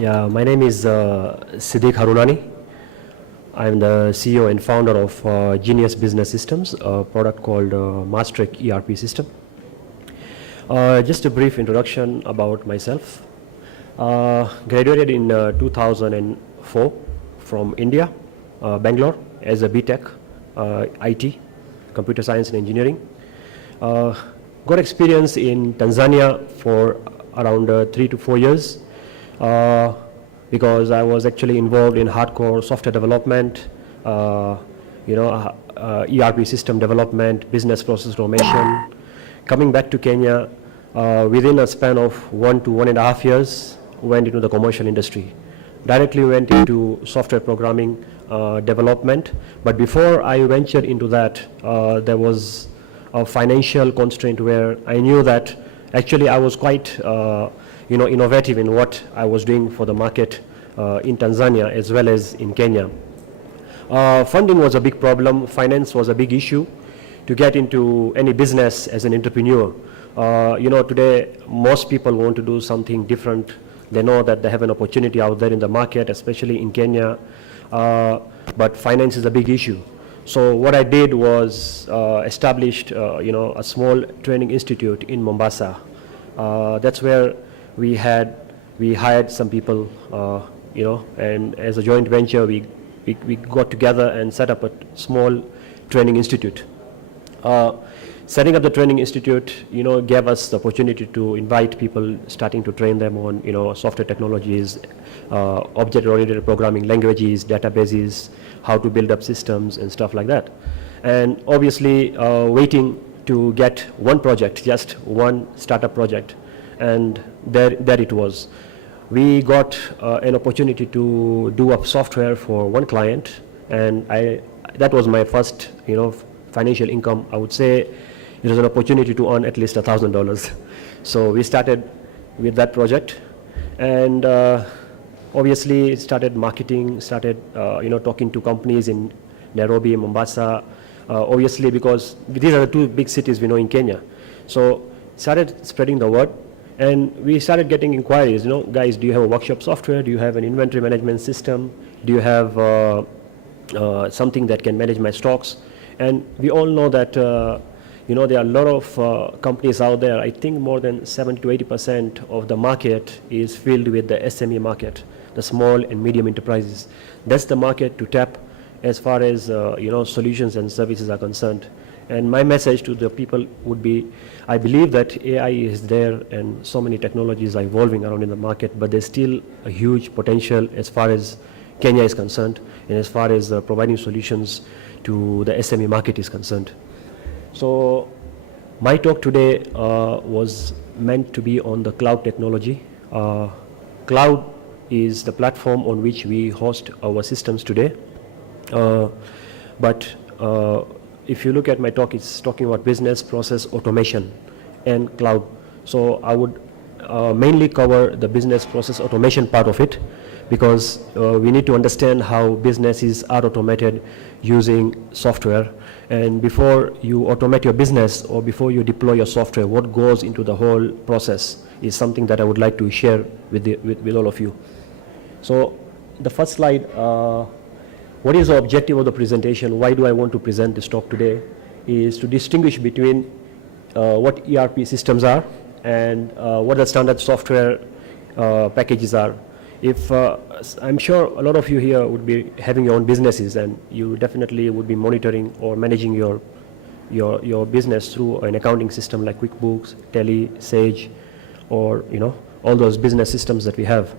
Yeah, my name is Siddique Harunany. I'm the CEO and founder of Genius Business Systems, a product called Mastrek ERP system. Just a brief introduction about myself. Graduated in 2004 from India, Bangalore, as a BTech, IT, Computer Science and Engineering. Got experience in Tanzania for around 3 to 4 years. Because I was actually involved in hardcore software development, ERP system development, business process automation. Coming back to Kenya, within a span of 1 to 1.5 years, went into the commercial industry. Directly went into software programming development. But before I ventured into that, there was a financial constraint where I knew that actually I was quite innovative in what I was doing for the market in Tanzania as well as in Kenya. Funding was a big problem. Finance was a big issue to get into any business as an entrepreneur. Today most people want to do something different. They know that they have an opportunity out there in the market, especially in Kenya, but finance is a big issue. So what I did was established a small training institute in Mombasa. That's where we hired some people, and as a joint venture, we got together and set up a small training institute. Setting up the training institute, gave us the opportunity to invite people, starting to train them on, software technologies, object-oriented programming languages, databases, how to build up systems and stuff like that. And obviously, waiting to get one project, just one startup project. And there it was. We got an opportunity to do up software for one client, and that was my first, financial income. I would say it was an opportunity to earn at least $1,000. So we started with that project, and obviously started marketing, started talking to companies in Nairobi, Mombasa, obviously because these are the two big cities we know in Kenya. So started spreading the word. And we started getting inquiries, guys, do you have a workshop software? Do you have an inventory management system? Do you have something that can manage my stocks? And we all know that, there are a lot of companies out there. I think more than 70 to 80% of the market is filled with the SME market, the small and medium enterprises. That's the market to tap as far as, solutions and services are concerned. And my message to the people would be, I believe that AI is there and so many technologies are evolving around in the market, but there's still a huge potential as far as Kenya is concerned and as far as providing solutions to the SME market is concerned. So my talk today was meant to be on the cloud technology. Cloud is the platform on which we host our systems today. But if you look at my talk, it's talking about business process automation and cloud. So I would mainly cover the business process automation part of it, because we need to understand how businesses are automated using software. And before you automate your business or before you deploy your software, what goes into the whole process is something that I would like to share with all of you. So the first slide, what is the objective of the presentation? Why do I want to present this talk today? Is to distinguish between what ERP systems are and what the standard software packages are. If I'm sure a lot of you here would be having your own businesses, and you definitely would be monitoring or managing your business through an accounting system like QuickBooks, Tally, Sage, or all those business systems that we have.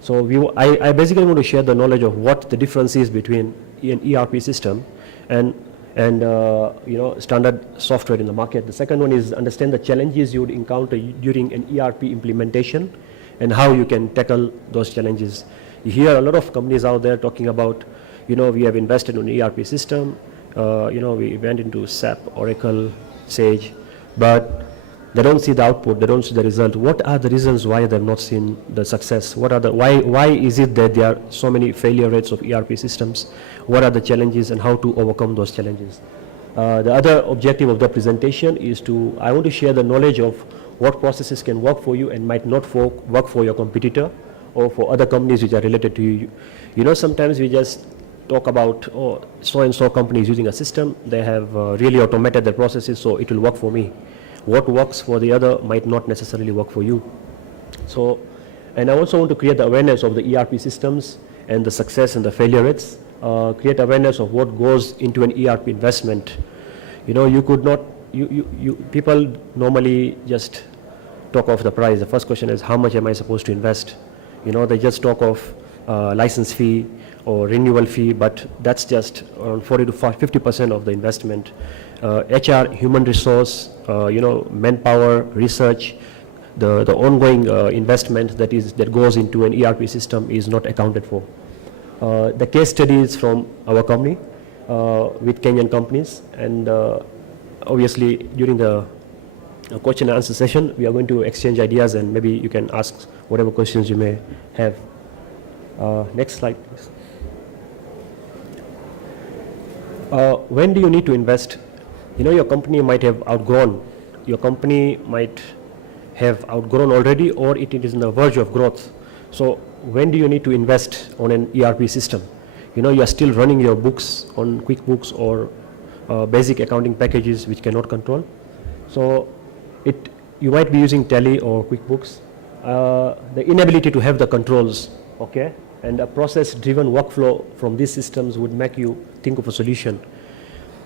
So I basically want to share the knowledge of what the difference is between an ERP system and standard software in the market. The second one is understand the challenges you would encounter during an ERP implementation and how you can tackle those challenges. You hear a lot of companies out there talking about, we have invested in an ERP system, we went into SAP, Oracle, Sage, but they don't see the output, they don't see the result. What are the reasons why they've not seen the success? Why is it that there are so many failure rates of ERP systems? What are the challenges and how to overcome those challenges? The other objective of the presentation is I want to share the knowledge of what processes can work for you and might not work for your competitor, or for other companies which are related to you. You know, sometimes we just talk about, oh, so-and-so company is using a system, they have really automated their processes, so it will work for me. What works for the other might not necessarily work for you. So, and I also want to create the awareness of the ERP systems and the success and the failure rates, create awareness of what goes into an ERP investment. You know, you could not, people normally just talk of the price. The first question is, how much am I supposed to invest? You know, they just talk of license fee or renewal fee, but that's just around 40 to 50% of the investment. HR, human resource, you know, manpower, research, the ongoing investment that goes into an ERP system is not accounted for. The case studies from our company with Kenyan companies, and obviously during the question and answer session, we are going to exchange ideas, and maybe you can ask whatever questions you may have. Next slide, please. When do you need to invest? You know, your company might have outgrown. Your company might have outgrown already, or it is on the verge of growth. So when do you need to invest on an ERP system? You know, you are still running your books on QuickBooks or basic accounting packages which cannot control. So you might be using Tally or QuickBooks. The inability to have the controls, okay, and a process-driven workflow from these systems would make you think of a solution.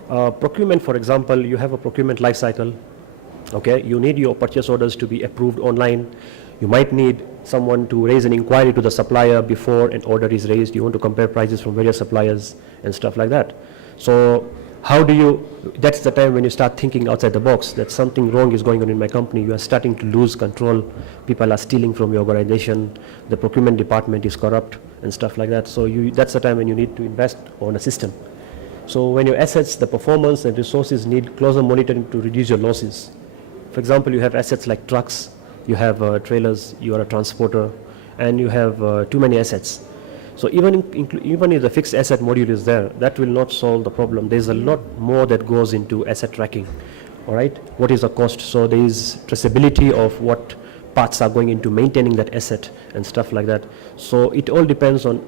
Procurement, for example, you have a procurement life cycle. Okay, you need your purchase orders to be approved online. You might need someone to raise an inquiry to the supplier before an order is raised. You want to compare prices from various suppliers and stuff like that. So how do you, that's the time when you start thinking outside the box, that something wrong is going on in my company. You are starting to lose control. People are stealing from your organization. The procurement department is corrupt and stuff like that. So that's the time when you need to invest on a system. So when your assets, the performance and resources need closer monitoring to reduce your losses. For example, you have assets like trucks, you have trailers, you are a transporter, and you have too many assets. So even if the fixed asset module is there, that will not solve the problem. There's a lot more that goes into asset tracking. All right, what is the cost? So there is traceability of what parts are going into maintaining that asset and stuff like that. So it all depends on,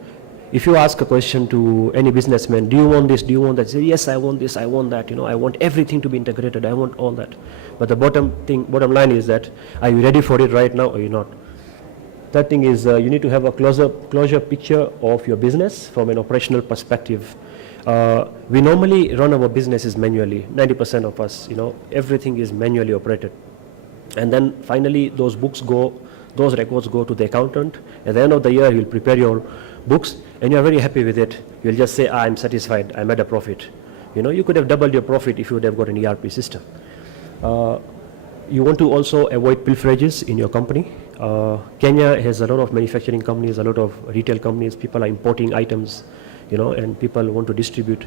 if you ask a question to any businessman, do you want this, do you want that? Say, yes, I want this, I want that, you know, I want everything to be integrated, I want all that. But the bottom line is that, are you ready for it right now or are you not? Third thing is you need to have a closure picture of your business from an operational perspective. We normally run our businesses manually, 90% of us, you know, everything is manually operated. And then finally those records go to the accountant. At the end of the year, he'll prepare your books and you're very happy with it. You'll just say, I'm satisfied, I made a profit. You know, you could have doubled your profit if you would have got an ERP system. You want to also avoid pilferages in your company. Kenya has a lot of manufacturing companies, a lot of retail companies. People are importing items, you know, and people want to distribute.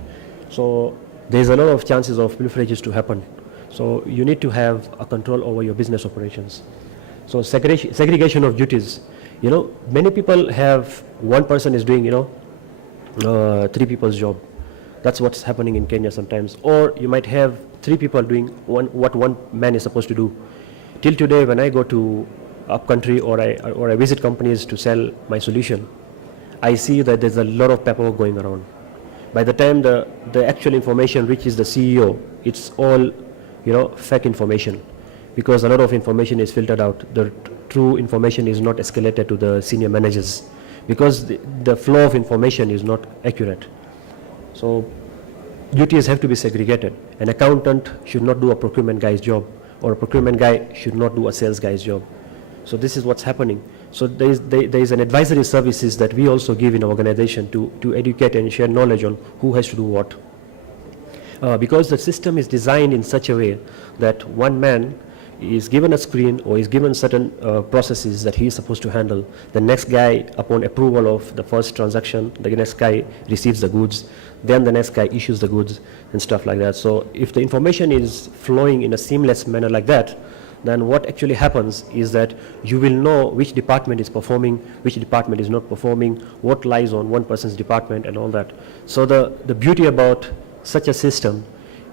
So there's a lot of chances of pilferages to happen. So you need to have a control over your business operations. So segregation of duties. You know, many people have, one person is doing, you know, 3 people's job. That's what's happening in Kenya sometimes. Or you might have 3 people doing what one man is supposed to do. Till today, when I go to upcountry or I visit companies to sell my solution, I see that there's a lot of paperwork going around. By the time the actual information reaches the CEO, it's all, you know, fake information, because a lot of information is filtered out. The true information is not escalated to the senior managers because the flow of information is not accurate. So duties have to be segregated. An accountant should not do a procurement guy's job, or a procurement guy should not do a sales guy's job. So this is what's happening. So there is an advisory services that we also give in our organization to educate and share knowledge on who has to do what. Because the system is designed in such a way that one man is given a screen or is given certain processes that he is supposed to handle. The next guy, upon approval of the first transaction, the next guy receives the goods, then the next guy issues the goods and stuff like that. So if the information is flowing in a seamless manner like that, then what actually happens is that you will know which department is performing, which department is not performing, what lies on one person's department and all that. So the beauty about such a system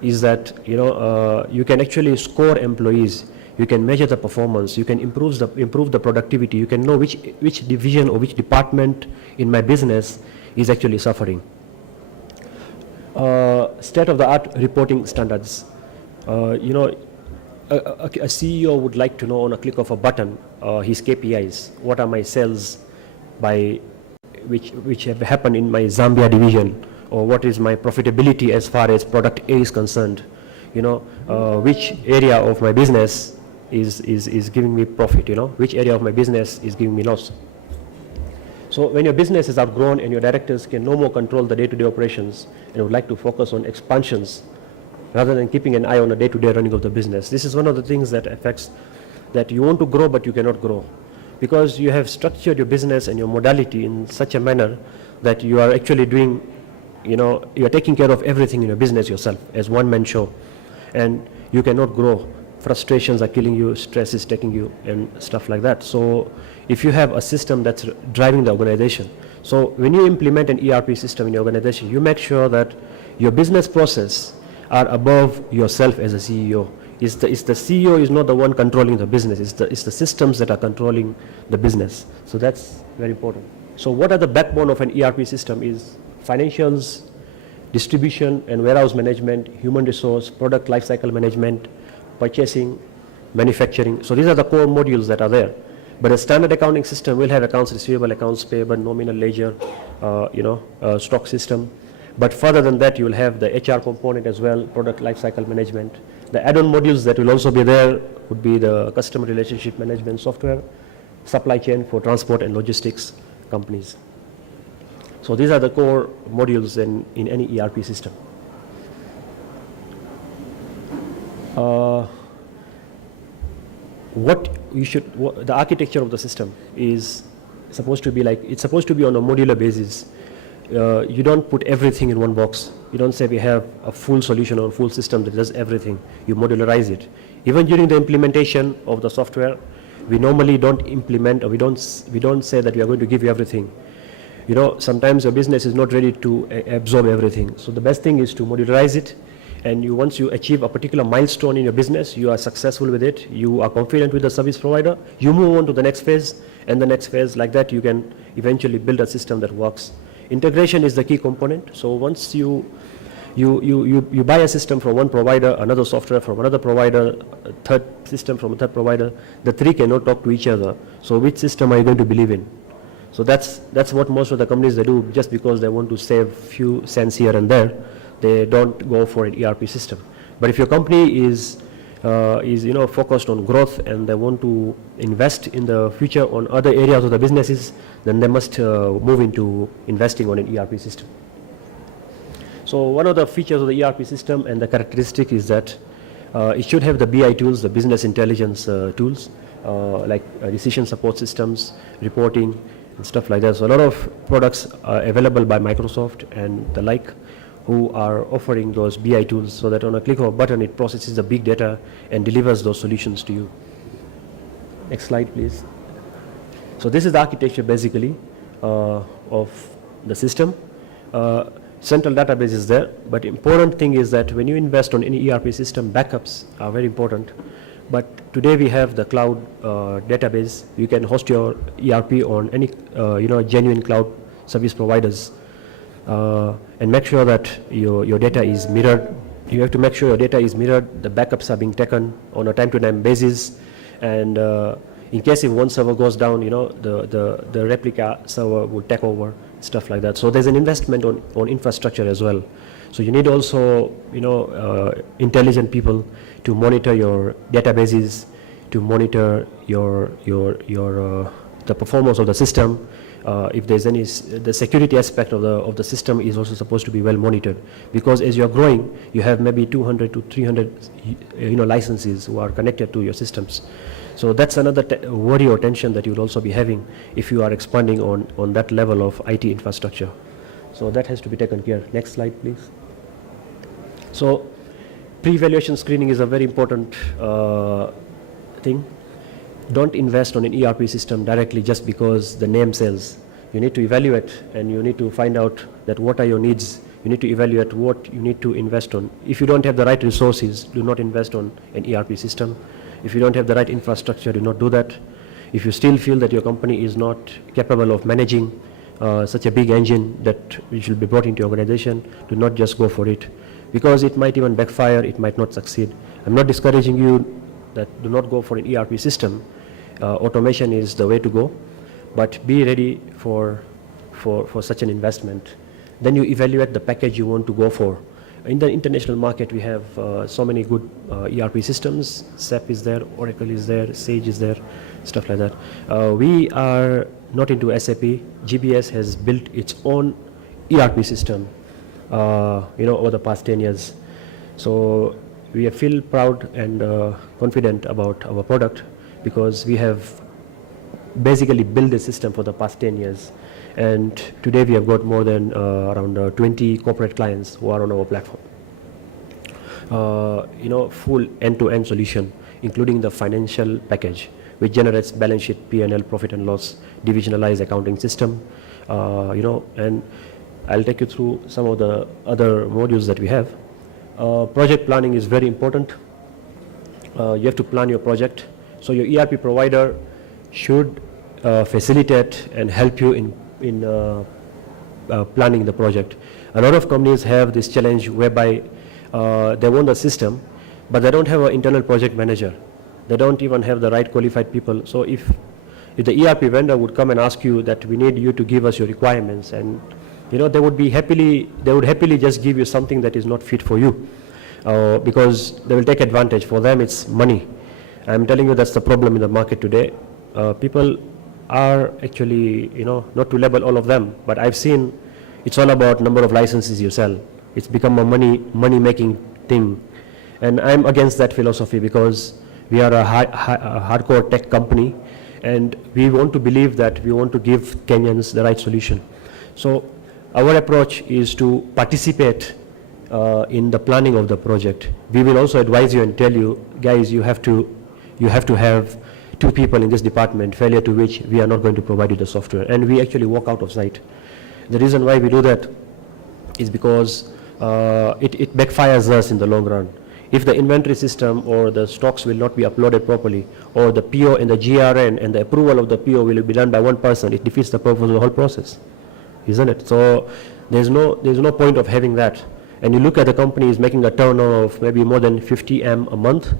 is that, you know, you can actually score employees. you can measure the performance, you can improve the productivity, you can know which division or which department in my business is actually suffering. State-of-the-art reporting standards. You know, a CEO would like to know on a click of a button his KPIs. What are my sales by which have happened in my Zambia division, or what is my profitability as far as product A is concerned. You know, which area of my business is giving me profit, you know, which area of my business is giving me loss. So when your business is outgrown and your directors can no more control the day-to-day operations and would like to focus on expansions rather than keeping an eye on the day-to-day running of the business, this is one of the things that affects that you want to grow but you cannot grow, because you have structured your business and your modality in such a manner that you are actually doing, you know, you are taking care of everything in your business yourself as one-man show, and you cannot grow. Frustrations are killing you, stress is taking you, and stuff like that. So if you have a system that's driving the organization, so when you implement an ERP system in your organization, you make sure that your business process are above yourself as a CEO. It's the CEO is not the one controlling the business, it's the systems that are controlling the business. So that's very important. So what are the backbone of an ERP system is financials, distribution and warehouse management, human resource, product lifecycle management, purchasing, manufacturing. So these are the core modules that are there. But a standard accounting system will have accounts receivable, accounts payable, nominal ledger, stock system. But further than that, you will have the HR component as well, product lifecycle management. The add-on modules that will also be there would be the customer relationship management software, supply chain for transport and logistics companies. So these are the core modules in any ERP system. The architecture of the system is supposed to be like, it's supposed to be on a modular basis. You don't put everything in one box. You don't say we have a full solution or a full system that does everything. You modularize it. Even during the implementation of the software, we normally don't implement, or we don't say that we are going to give you everything. You know, sometimes your business is not ready to absorb everything. So the best thing is to modularize it. And once you achieve a particular milestone in your business, you are successful with it, you are confident with the service provider, you move on to the next phase, and the next phase. Like that, you can eventually build a system that works. Integration is the key component. So once you buy a system from one provider, another software from another provider, a third system from a third provider, the three cannot talk to each other. So which system are you going to believe in? So that's what most of the companies they do, just because they want to save few cents here and there. They don't go for an ERP system. But if your company is focused on growth and they want to invest in the future on other areas of the businesses, then they must move into investing on an ERP system. So one of the features of the ERP system and the characteristic is that it should have the BI tools, the business intelligence tools, like decision support systems, reporting, and stuff like that. So a lot of products are available by Microsoft and the like, who are offering those BI tools, so that on a click of a button it processes the big data and delivers those solutions to you. Next slide, please. So this is the architecture basically of the system. Central database is there, but important thing is that when you invest on any ERP system, backups are very important. But today we have the cloud database. You can host your ERP on any genuine cloud service providers. And make sure that your data is mirrored. You have to make sure your data is mirrored, the backups are being taken on a time-to-time basis, and in case if one server goes down, the replica server will take over, stuff like that. So there's an investment on infrastructure as well. So you need also intelligent people to monitor your databases, to monitor the performance of the system. If there's any, the security aspect of the system is also supposed to be well monitored, because as you're growing, you have maybe 200 to 300 licenses who are connected to your systems. So that's another worry or tension that you'll also be having if you are expanding on that level of IT infrastructure. So that has to be taken care. Next slide, please. So pre-evaluation screening is a very important thing. Don't invest on an ERP system directly just because the name sells. You need to evaluate, and you need to find out that what are your needs. You need to evaluate what you need to invest on. If you don't have the right resources, do not invest on an ERP system. If you don't have the right infrastructure, do not do that. If you still feel that your company is not capable of managing such a big engine that which will be brought into your organization, do not just go for it, because it might even backfire, it might not succeed. I'm not discouraging you that do not go for an ERP system. Automation is the way to go, but be ready for such an investment. Then you evaluate the package you want to go for. In the international market, we have so many good ERP systems. SAP is there, Oracle is there, Sage is there, stuff like that. We are not into SAP. GBS has built its own ERP system, over the past 10 years. So we feel proud and confident about our product because we have basically built a system for the past 10 years. And today we have got more than around 20 corporate clients who are on our platform. Full end-to-end solution, including the financial package, which generates balance sheet, P&L, profit and loss, divisionalized accounting system, and I'll take you through some of the other modules that we have. Project planning is very important. You have to plan your project. So your ERP provider should facilitate and help you in planning the project. A lot of companies have this challenge whereby they want the system, but they don't have an internal project manager. They don't even have the right qualified people. So if the ERP vendor would come and ask you that we need you to give us your requirements, and they would happily just give you something that is not fit for you, because they will take advantage. For them, it's money. I'm telling you that's the problem in the market today. People are actually, not to label all of them, but I've seen it's all about number of licenses you sell. It's become a money-making thing. And I'm against that philosophy because we are a hardcore tech company, and we want to believe that we want to give Kenyans the right solution. So our approach is to participate in the planning of the project. We will also advise you and tell you, guys, you have to have 2 people in this department, failure to which we are not going to provide you the software. And we actually walk out of site. The reason why we do that is because it backfires us in the long run. If the inventory system or the stocks will not be uploaded properly, or the PO and the GRN and the approval of the PO will be done by one person, it defeats the purpose of the whole process, isn't it? So there's no point of having that. And you look at the company is making a turnover of maybe more than 50 M a month,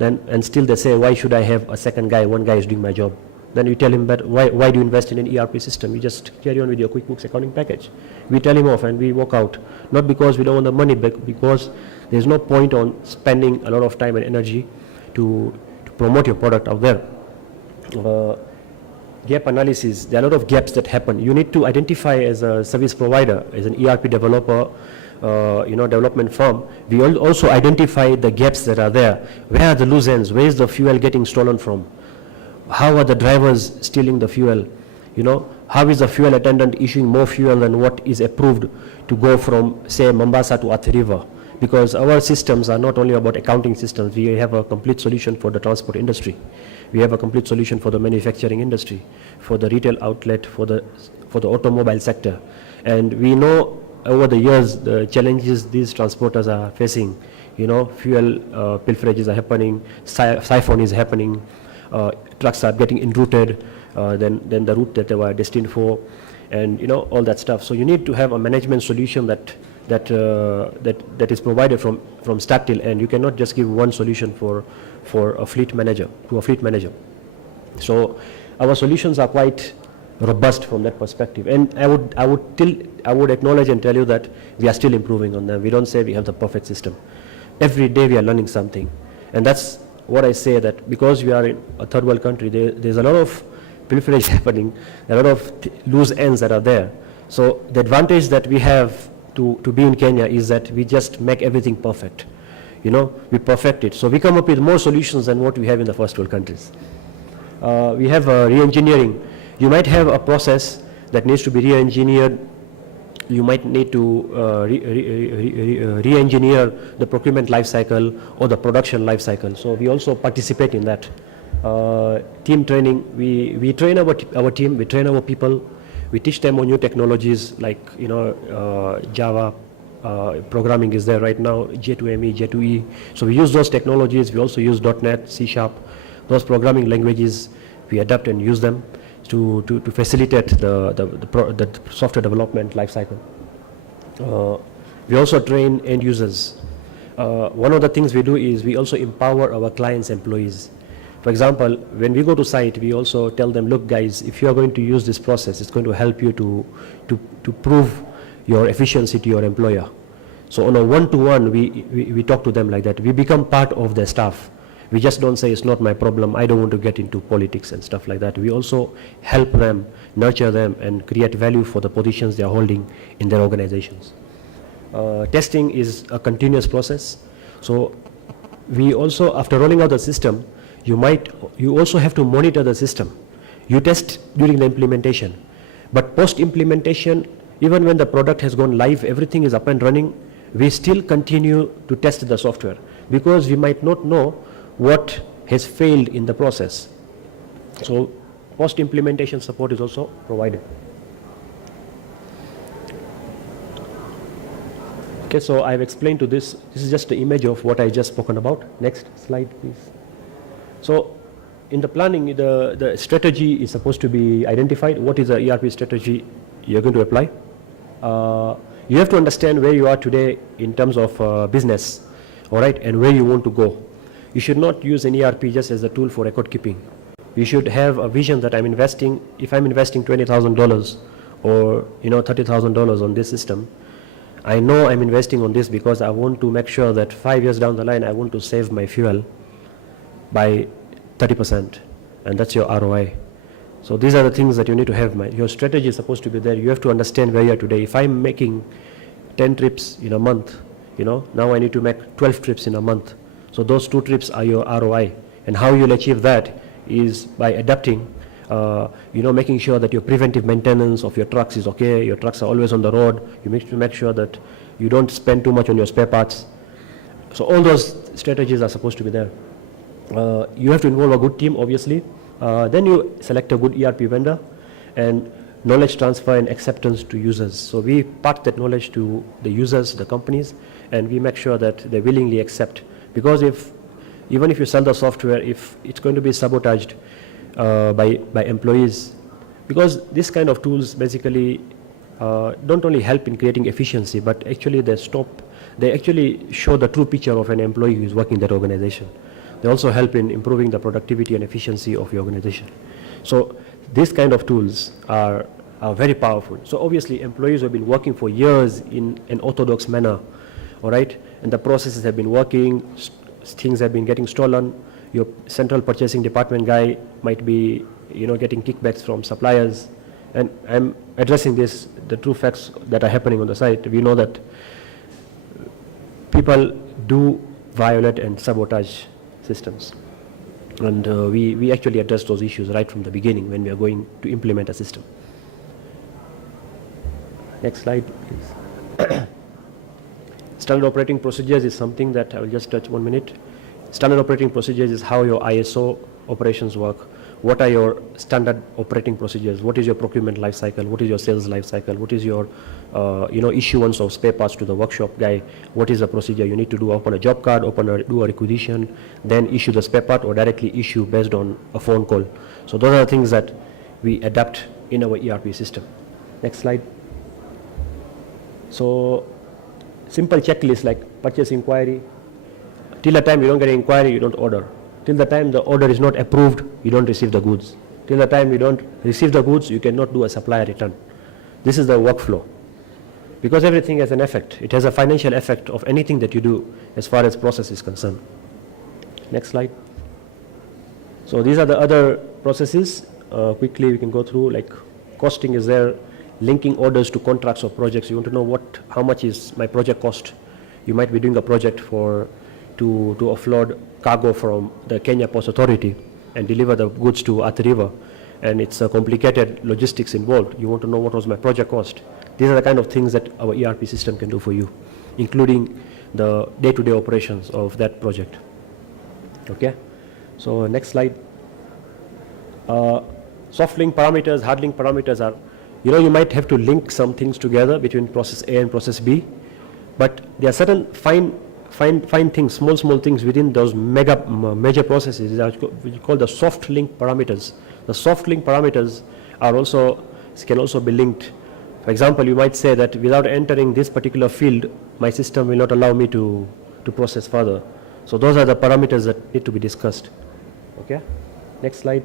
and still they say, why should I have a second guy? One guy is doing my job. Then you tell him, but why do you invest in an ERP system? You just carry on with your QuickBooks accounting package. We tell him off and we walk out. Not because we don't want the money, but because there's no point on spending a lot of time and energy to promote your product out there. Gap analysis, there are a lot of gaps that happen. You need to identify as a service provider, as an ERP developer, development firm. We also identify the gaps that are there. Where are the loose ends? Where is the fuel getting stolen from? How are the drivers stealing the fuel? How is the fuel attendant issuing more fuel than what is approved to go from, say, Mombasa to Athi River? Because our systems are not only about accounting systems. We have a complete solution for the transport industry. We have a complete solution for the manufacturing industry, for the retail outlet, for the automobile sector. And we know over the years the challenges these transporters are facing. Fuel pilferages are happening, siphon is happening, trucks are getting enrouted than the route that they were destined for, and all that stuff. So you need to have a management solution that is provided from start till end. You cannot just give one solution for a fleet manager, to a fleet manager. So our solutions are quite robust from that perspective, and I would acknowledge and tell you that we are still improving on them. We don't say we have the perfect system. Every day we are learning something, and that's what I say, that because we are in a third world country, there's a lot of pilferage happening, a lot of loose ends that are there. So the advantage that we have to be in Kenya is that we just make everything perfect. We perfect it. So we come up with more solutions than what we have in the first world countries. We have re-engineering. You might have a process that needs to be re-engineered. You might need to re-engineer the procurement life cycle or the production life cycle. So we also participate in that. Team training, we train our team, we train our people, we teach them on new technologies like Java, programming is there right now, J2ME, J2E. So we use those technologies. We also use .NET, C#, those programming languages. We adapt and use them to facilitate the software development lifecycle. We also train end users. One of the things we do is we also empower our clients' employees. For example, when we go to site, we also tell them, look guys, if you are going to use this process, it's going to help you to prove your efficiency to your employer. So on a one-to-one, we talk to them like that. We become part of their staff. We just don't say it's not my problem, I don't want to get into politics and stuff like that. We also help them, nurture them, and create value for the positions they are holding in their organizations. Testing is a continuous process. So we also, after rolling out the system, you also have to monitor the system. You test during the implementation, but post-implementation, even when the product has gone live, everything is up and running, we still continue to test the software because we might not know what has failed in the process. So post-implementation support is also provided. Okay, so I've explained to this. This is just the image of what I just spoken about. Next slide, please. So in the planning, the strategy is supposed to be identified. What is the ERP strategy you're going to apply? You have to understand where you are today in terms of business, all right, and where you want to go. You should not use an ERP just as a tool for record keeping. You should have a vision that I'm investing, if I'm investing $20,000 or $30,000 on this system, I know I'm investing on this because I want to make sure that 5 years down the line, I want to save my fuel by 30%, and that's your ROI. So these are the things that you need to have. Your strategy is supposed to be there. You have to understand where you are today. If I'm making 10 trips in a month, now I need to make 12 trips in a month. So those 2 trips are your ROI. And how you'll achieve that is by adapting, making sure that your preventive maintenance of your trucks is okay, your trucks are always on the road, you need to make sure that you don't spend too much on your spare parts. So all those strategies are supposed to be there. You have to involve a good team, obviously. Then you select a good ERP vendor and knowledge transfer and acceptance to users. So we pass that knowledge to the users, the companies, and we make sure that they willingly accept. Because even if you sell the software, if it's going to be sabotaged by employees, because this kind of tools basically don't only help in creating efficiency, but actually they actually show the true picture of an employee who is working in that organization. They also help in improving the productivity and efficiency of your organization. So these kind of tools are very powerful. So obviously employees have been working for years in an orthodox manner, all right? And the processes have been working, things have been getting stolen. Your central purchasing department guy might be, getting kickbacks from suppliers. And I'm addressing the true facts that are happening on the site. We know that people do violate and sabotage systems. And we actually address those issues right from the beginning when we are going to implement a system. Next slide, please. Standard operating procedures is something that I will just touch 1 minute. Standard operating procedures is how your ISO operations work. What are your standard operating procedures? What is your procurement life cycle? What is your sales life cycle? What is your issuance of spare parts to the workshop guy? What is the procedure you need to do? Open a job card, do a requisition, then issue the spare part or directly issue based on a phone call. So those are the things that we adapt in our ERP system. Next slide. So simple checklist like purchase inquiry. Till the time you don't get an inquiry, you don't order. Till the time the order is not approved, you don't receive the goods. Till the time you don't receive the goods, you cannot do a supplier return. This is the workflow. Because everything has an effect. It has a financial effect of anything that you do as far as process is concerned. Next slide. So these are the other processes. Quickly we can go through, like costing is there, linking orders to contracts or projects. You want to know how much is my project cost. You might be doing a project to offload cargo from the Kenya Post Authority and deliver the goods to Athi River, and it's a complicated logistics involved. You want to know what was my project cost. These are the kind of things that our ERP system can do for you, including the day-to-day operations of that project. Okay, so next slide. Soft link parameters, hard link parameters are, you might have to link some things together between process A and process B. But there are certain fine things, small things within those major processes which we call the soft link parameters. The soft link parameters can also be linked. For example, you might say that without entering this particular field, my system will not allow me to process further. So those are the parameters that need to be discussed. Okay, next slide.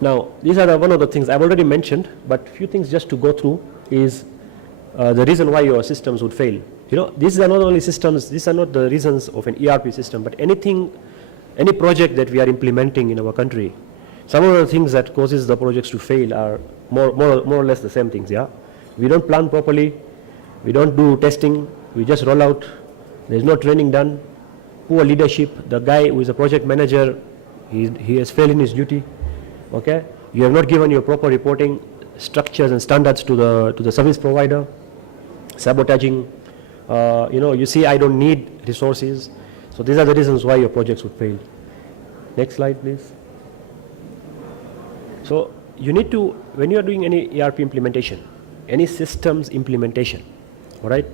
Now, these are one of the things I've already mentioned, but few things just to go through is the reason why your systems would fail. These are not only systems, these are not the reasons of an ERP system, but any project that we are implementing in our country, some of the things that causes the projects to fail are more or less the same things, yeah. We don't plan properly, we don't do testing, we just roll out, there's no training done, poor leadership, the guy who is a project manager, he has failed in his duty, okay. You have not given your proper reporting structures and standards to the service provider, sabotaging, you see I don't need resources. So these are the reasons why your projects would fail. Next slide, please. So you need to, when you are doing any ERP implementation, any systems implementation, all right,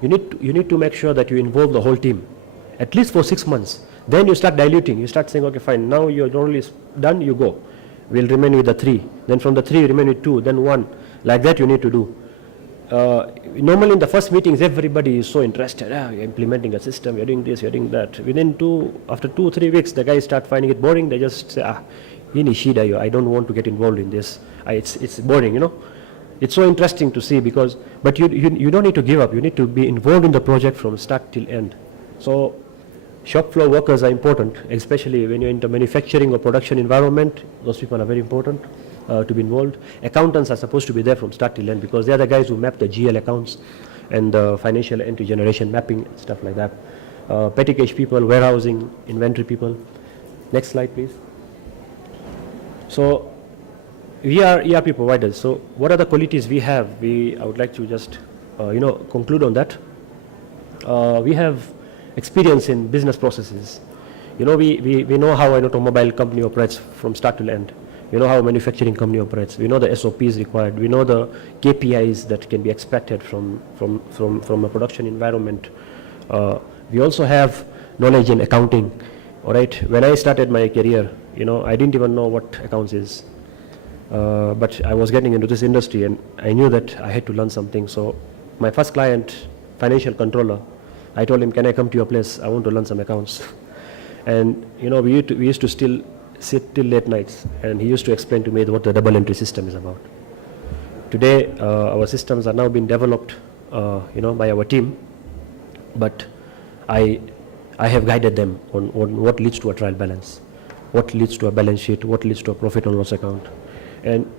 you need to make sure that you involve the whole team, at least for 6 months. Then you start diluting. You start saying, okay, fine, now you're normally done, you go. We'll remain with the 3. Then from the 3, you remain with 2, then 1. Like that you need to do. Normally in the first meetings, everybody is so interested. You're implementing a system, you're doing this, you're doing that. After 2-3 weeks, the guys start finding it boring. They just say, I don't want to get involved in this. It's boring, It's so interesting to see but you don't need to give up. You need to be involved in the project from start till end. So shop floor workers are important, especially when you're into manufacturing or production environment. Those people are very important to be involved. Accountants are supposed to be there from start till end because they're the guys who map the GL accounts and the financial entry generation mapping, stuff like that. Petty cash people, warehousing, inventory people. Next slide, please. So we are ERP providers. So what are the qualities we have? I would like to just conclude on that. We have experience in business processes. We know how an automobile company operates from start to end. We know how a manufacturing company operates. We know the SOPs required. We know the KPIs that can be expected from a production environment. We also have knowledge in accounting. All right. When I started my career, I didn't even know what accounts is. But I was getting into this industry and I knew that I had to learn something. So my first client, financial controller, I told him, can I come to your place? I want to learn some accounts. And we used to still sit till late nights, and he used to explain to me what the double entry system is about. Today, our systems are now being developed, by our team, but I have guided them on what leads to a trial balance, what leads to a balance sheet, what leads to a profit and loss account, and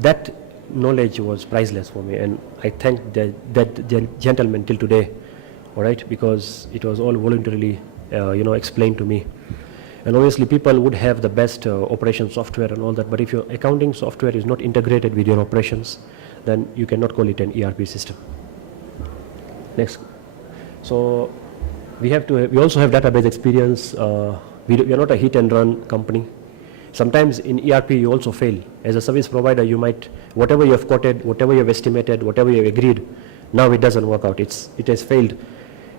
that knowledge was priceless for me, and I thank that gentleman till today, all right, because it was all voluntarily, explained to me. And obviously people would have the best operation software and all that, but if your accounting software is not integrated with your operations, then you cannot call it an ERP system. Next. So we also have database experience. We are not a hit and run company. Sometimes in ERP you also fail. As a service provider, you might, whatever you have quoted, whatever you have estimated, whatever you have agreed, now it doesn't work out. It has failed.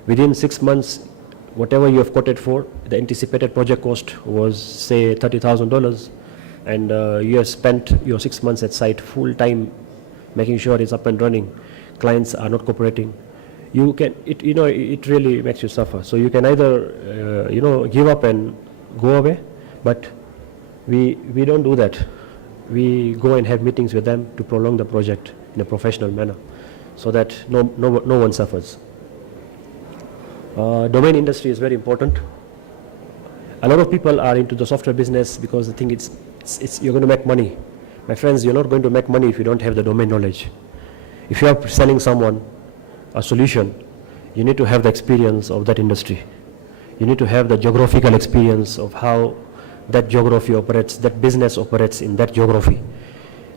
Within 6 months, whatever you have quoted for, the anticipated project cost was say $30,000, and you have spent your 6 months at site full time making sure it's up and running. Clients are not cooperating. It really makes you suffer. So you can either give up and go away, but we don't do that. We go and have meetings with them to prolong the project in a professional manner, so that no one suffers. Domain industry is very important. A lot of people are into the software business because they think you're going to make money. My friends, you're not going to make money if you don't have the domain knowledge. If you are selling someone a solution, you need to have the experience of that industry. You need to have the geographical experience of how that geography operates, that business operates in that geography.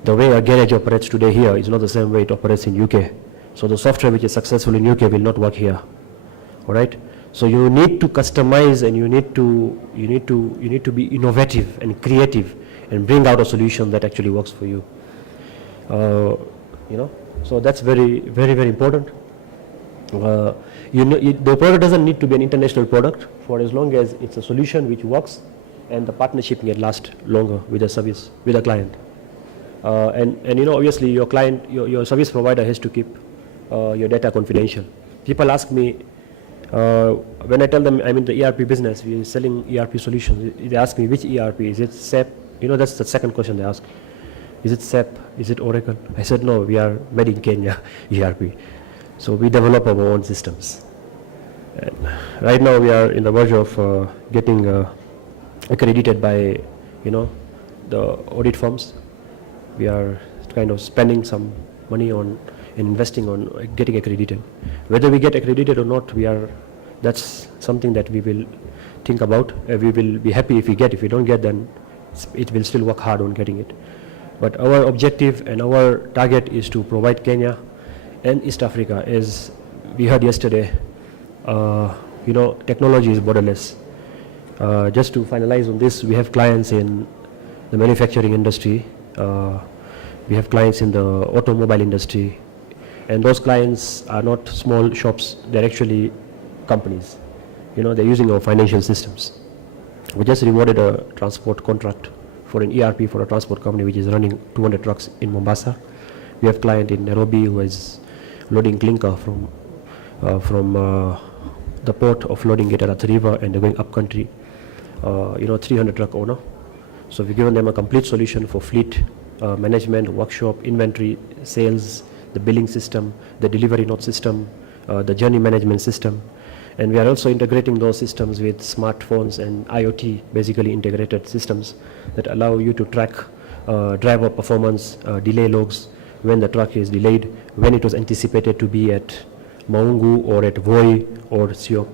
The way a garage operates today here is not the same way it operates in UK. So the software which is successful in UK will not work here. All right. So you need to customize, and you need to be innovative and creative and bring out a solution that actually works for you. So that's very, very, very important. The product doesn't need to be an international product for as long as it's a solution which works and the partnership can last longer with the service, with the client. And you know, obviously your client, your service provider has to keep your data confidential. People ask me, when I tell them I'm in the ERP business, we're selling ERP solutions, they ask me which ERP, is it SAP? You know, that's the second question they ask. Is it SAP? Is it Oracle? I said, no, we are made in Kenya, ERP. So we develop our own systems. And right now we are in the verge of getting accredited by, you know, the audit firms. We are kind of spending some money on investing on getting accredited. Whether we get accredited or not, that's something that we will think about. We will be happy if we get. If we don't get, then it will still work hard on getting it. But our objective and our target is to provide Kenya and East Africa, as we heard yesterday, you know, technology is borderless. Just to finalize on this, we have clients in the manufacturing industry, we have clients in the automobile industry, and those clients are not small shops, they're actually companies. You know, they're using our financial systems. We just rewarded a transport contract for an ERP for a transport company which is running 200 trucks in Mombasa. We have client in Nairobi who is loading clinker from the port, offloading it at the river, and they're going up country. You know, 300 truck owner. So we've given them a complete solution for fleet management, workshop, inventory, sales, the billing system, the delivery note system, the journey management system. And we are also integrating those systems with smartphones and IoT, basically integrated systems that allow you to track driver performance, delay logs, when the truck is delayed, when it was anticipated to be at Maungu or at Voi or Siok,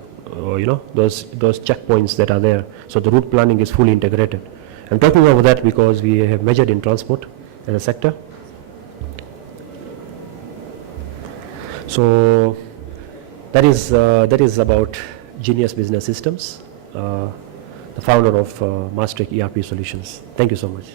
you know, those checkpoints that are there. So the route planning is fully integrated. I'm talking about that because we have measured in transport as a sector. So that is about Genius Business Systems, the founder of Mastric ERP Solutions. Thank you so much.